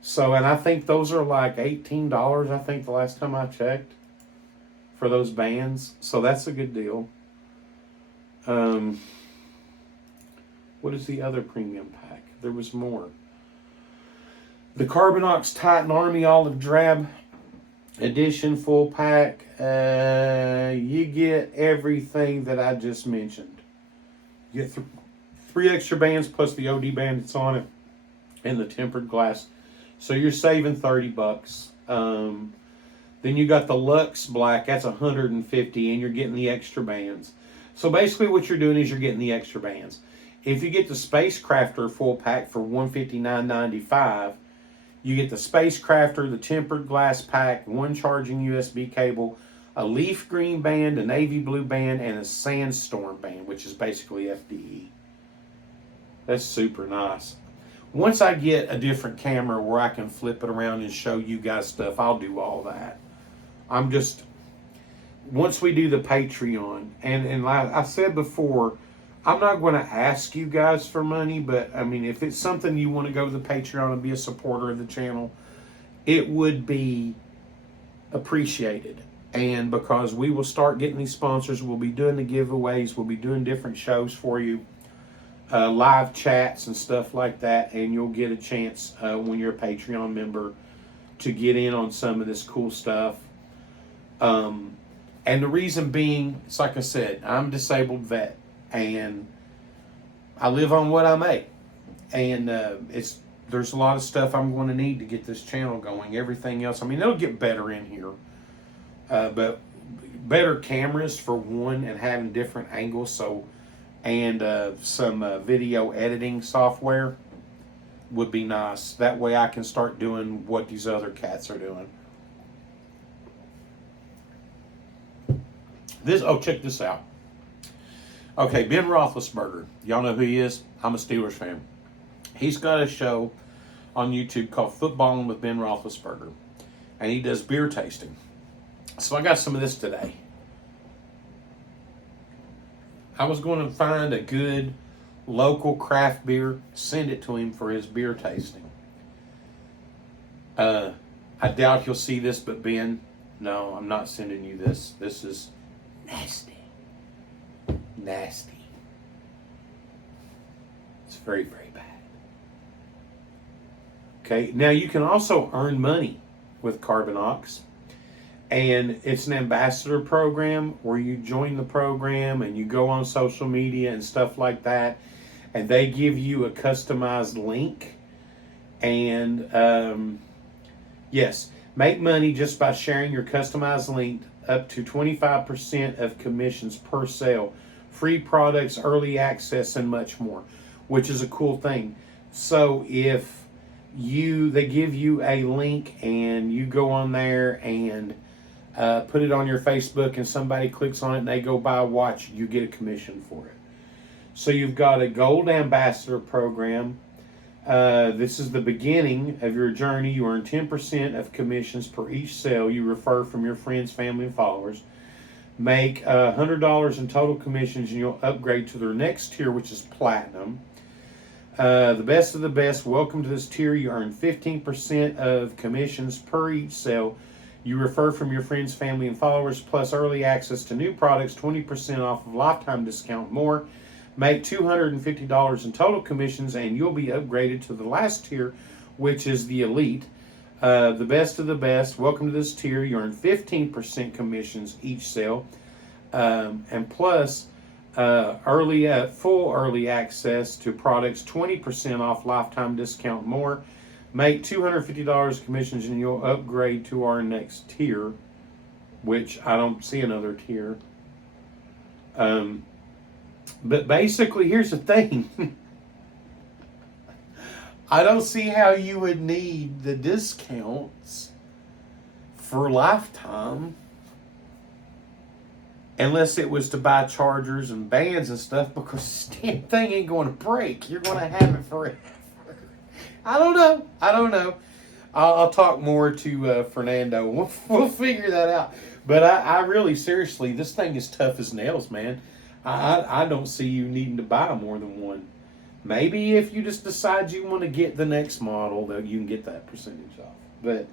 So, and I think those are like $18, I think the last time I checked, for those bands. So that's a good deal. What is the other premium pack? There was more. The Carbinox Titan Army Olive Drab Edition full pack. You get everything that I just mentioned. You get 3 extra bands plus the OD band that's on it and the tempered glass. So you're saving $30. Then you got the Lux Black, that's $150, and you're getting the extra bands. So basically what you're doing is you're getting the extra bands. If you get the Spacecrafter full pack for $159.95, you get the Spacecrafter, the tempered glass pack, one charging USB cable, a leaf green band, a navy blue band, and a sandstorm band, which is basically FDE. That's super nice. Once I get a different camera where I can flip it around and show you guys stuff, I'll do all that. Once we do the Patreon, and like I said before, I'm not going to ask you guys for money, but I mean, if it's something you want to go to the Patreon and be a supporter of the channel, it would be appreciated. And because we will start getting these sponsors, we'll be doing the giveaways, we'll be doing different shows for you, live chats and stuff like that, and you'll get a chance when you're a Patreon member to get in on some of this cool stuff. And the reason being, it's like I said, I'm a disabled vet, and I live on what I make, and there's a lot of stuff I'm going to need to get this channel going. Everything else, I mean, it'll get better in here, but better cameras for one, and having different angles, so, and some video editing software would be nice. That way I can start doing what these other cats are doing. Check this out. Okay, Ben Roethlisberger. Y'all know who he is? I'm a Steelers fan. He's got a show on YouTube called Footballing with Ben Roethlisberger, and he does beer tasting. So I got some of this today. I was going to find a good local craft beer, send it to him for his beer tasting. I doubt you'll see this, but Ben, no, I'm not sending you this. This is nasty. Nasty. It's very, very bad. Okay, now you can also earn money with Carbinox. And it's an ambassador program where you join the program and you go on social media and stuff like that. And they give you a customized link. And yes, make money just by sharing your customized link, up to 25% of commissions per sale, free products, early access, and much more, which is a cool thing. So if they give you a link and you go on there and put it on your Facebook and somebody clicks on it and they go buy a watch, you get a commission for it. So you've got a gold ambassador program. This is the beginning of your journey. You earn 10% of commissions per each sale you refer from your friends, family, and followers. Make $100 in total commissions and you'll upgrade to their next tier, which is platinum. The best of the best, welcome to this tier. You earn 15% of commissions per each sale you refer from your friends, family, and followers, plus early access to new products, 20% off of lifetime discount, more. Make $250 in total commissions and you'll be upgraded to the last tier, which is the elite. The best of the best, welcome to this tier. You earn 15% commissions each sale, and plus full early access to products, 20% off lifetime discount, more. Make $250 commissions and you'll upgrade to our next tier, which I don't see another tier. Um, but basically, here's the thing. I don't see how you would need the discounts for lifetime unless it was to buy chargers and bands and stuff, because this damn thing ain't going to break. You're going to have it forever. I don't know. I'll talk more to Fernando. We'll figure that out. But I really, seriously, this thing is tough as nails, man. I don't see you needing to buy more than one. Maybe if you just decide you want to get the next model, that you can get that percentage off. But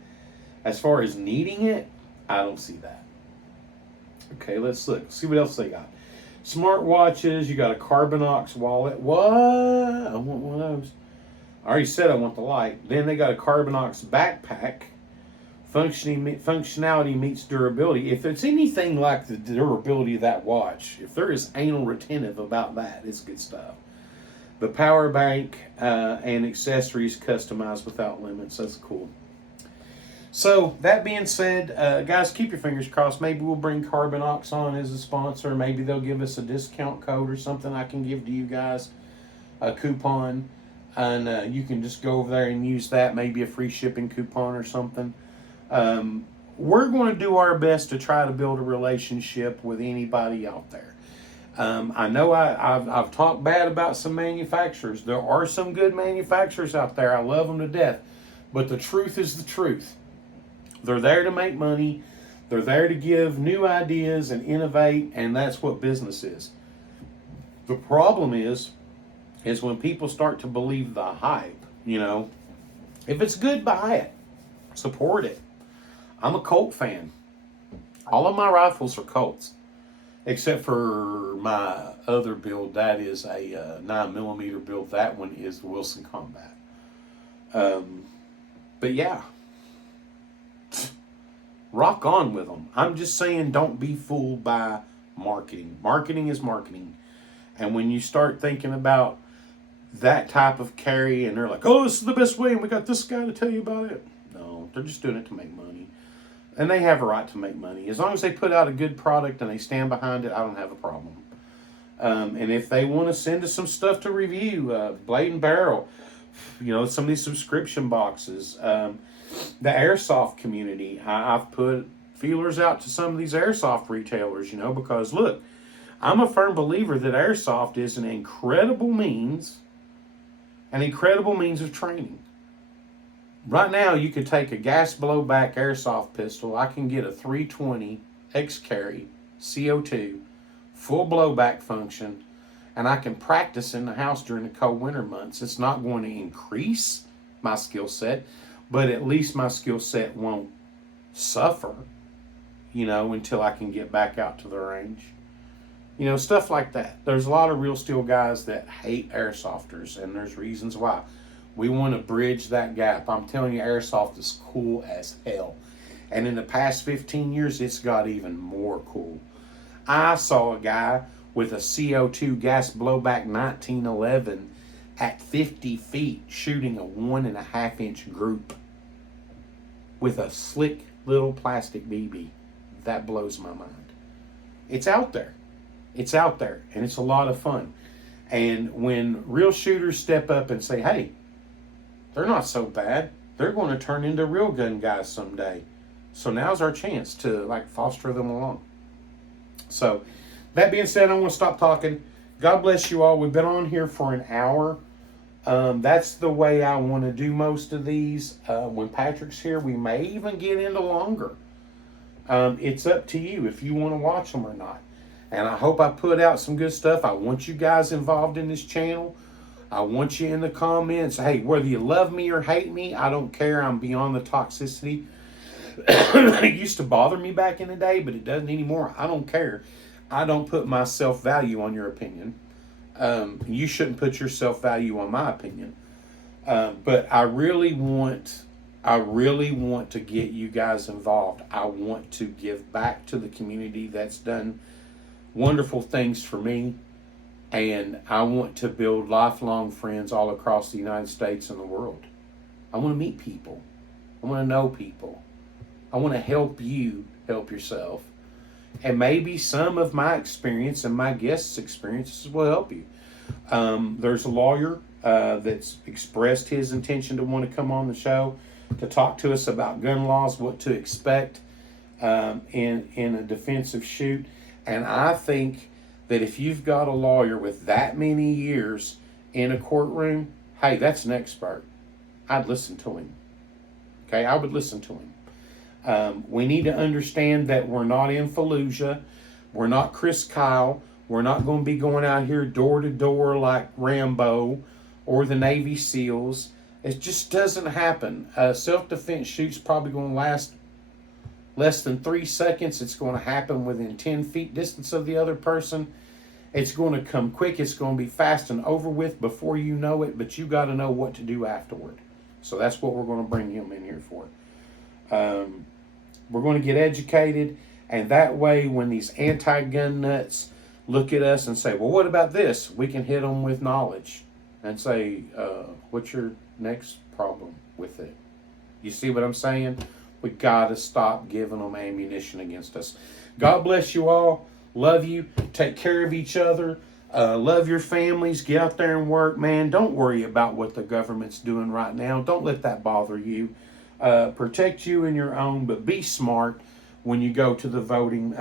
as far as needing it, I don't see that. Okay, let's look. See what else they got. Smartwatches. You got a Carbinox wallet. What? I want one of those. I already said I want the light. Then they got a Carbinox backpack. Functionality meets durability. If it's anything like the durability of that watch, if there is anal retentive about that, it's good stuff. The power bank and accessories customized without limits. That's cool. So, that being said, guys, keep your fingers crossed. Maybe we'll bring Carbinox on as a sponsor. Maybe they'll give us a discount code or something I can give to you guys, a coupon. And you can just go over there and use that, maybe a free shipping coupon or something. We're going to do our best to try to build a relationship with anybody out there. I know I've talked bad about some manufacturers. There are some good manufacturers out there. I love them to death. But the truth is the truth. They're there to make money. They're there to give new ideas and innovate, and that's what business is. The problem is when people start to believe the hype, If it's good, buy it. Support it. I'm a Colt fan. All of my rifles are Colts, except for my other build. That is a 9mm build. That one is the Wilson Combat. But yeah, rock on with them. I'm just saying, don't be fooled by marketing. Marketing is marketing. And when you start thinking about that type of carry and they're like, oh, this is the best way and we got this guy to tell you about it. No, they're just doing it to make money. And they have a right to make money. As long as they put out a good product and they stand behind it, I don't have a problem. And if they want to send us some stuff to review, Blade and Barrel, some of these subscription boxes, the airsoft community, I've put feelers out to some of these airsoft retailers, because look, I'm a firm believer that airsoft is an incredible means of training. Right now, you could take a gas blowback airsoft pistol. I can get a 320 X-Carry CO2, full blowback function, and I can practice in the house during the cold winter months. It's not going to increase my skill set, but at least my skill set won't suffer, until I can get back out to the range. Stuff like that. There's a lot of real steel guys that hate airsofters, and there's reasons why. We want to bridge that gap. I'm telling you, airsoft is cool as hell. And in the past 15 years, it's got even more cool. I saw a guy with a CO2 gas blowback 1911 at 50 feet shooting a 1.5 inch group with a slick little plastic BB. That blows my mind. It's out there. It's out there, and it's a lot of fun. And when real shooters step up and say, hey, they're not so bad, they're going to turn into real gun guys someday. So now's our chance to foster them along. So that being said, I want to stop talking. God bless you all. We've been on here for an hour. That's the way I want to do most of these. When Patrick's here, we may even get into longer. It's up to you if you want to watch them or not. And I hope I put out some good stuff. I want you guys involved in this channel. I want you in the comments. Hey, whether you love me or hate me, I don't care. I'm beyond the toxicity. It used to bother me back in the day, but it doesn't anymore. I don't care. I don't put my self-value on your opinion. You shouldn't put your self-value on my opinion. But I really want to get you guys involved. I want to give back to the community that's done wonderful things for me. And I want to build lifelong friends all across the United States and the world. I want to meet people. I want to know people. I want to help you help yourself. And maybe some of my experience and my guests' experiences will help you. There's a lawyer that's expressed his intention to want to come on the show to talk to us about gun laws, what to expect in a defensive shoot. And I think that if you've got a lawyer with that many years in a courtroom, hey, that's an expert. I'd listen to him. Okay, I would listen to him. We need to understand that we're not in Fallujah. We're not Chris Kyle. We're not going to be going out here door to door like Rambo or the Navy SEALs. It just doesn't happen. Self-defense shoot's probably going to last less than 3 seconds. It's going to happen within 10 feet distance of the other person. It's going to come quick. It's going to be fast and over with before you know it, but you got to know what to do afterward. So that's what we're going to bring him in here for. We're going to get educated, and that way when these anti-gun nuts look at us and say, well, what about this? We can hit them with knowledge and say, what's your next problem with it? You see what I'm saying? We got to stop giving them ammunition against us. God bless you all. Love you. Take care of each other. Love your families. Get out there and work, man. Don't worry about what the government's doing right now. Don't let that bother you. Protect you and your own, but be smart when you go to the voting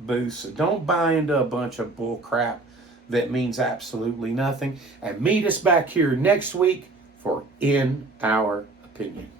booths. Don't buy into a bunch of bull crap that means absolutely nothing. And meet us back here next week for In Our Opinion.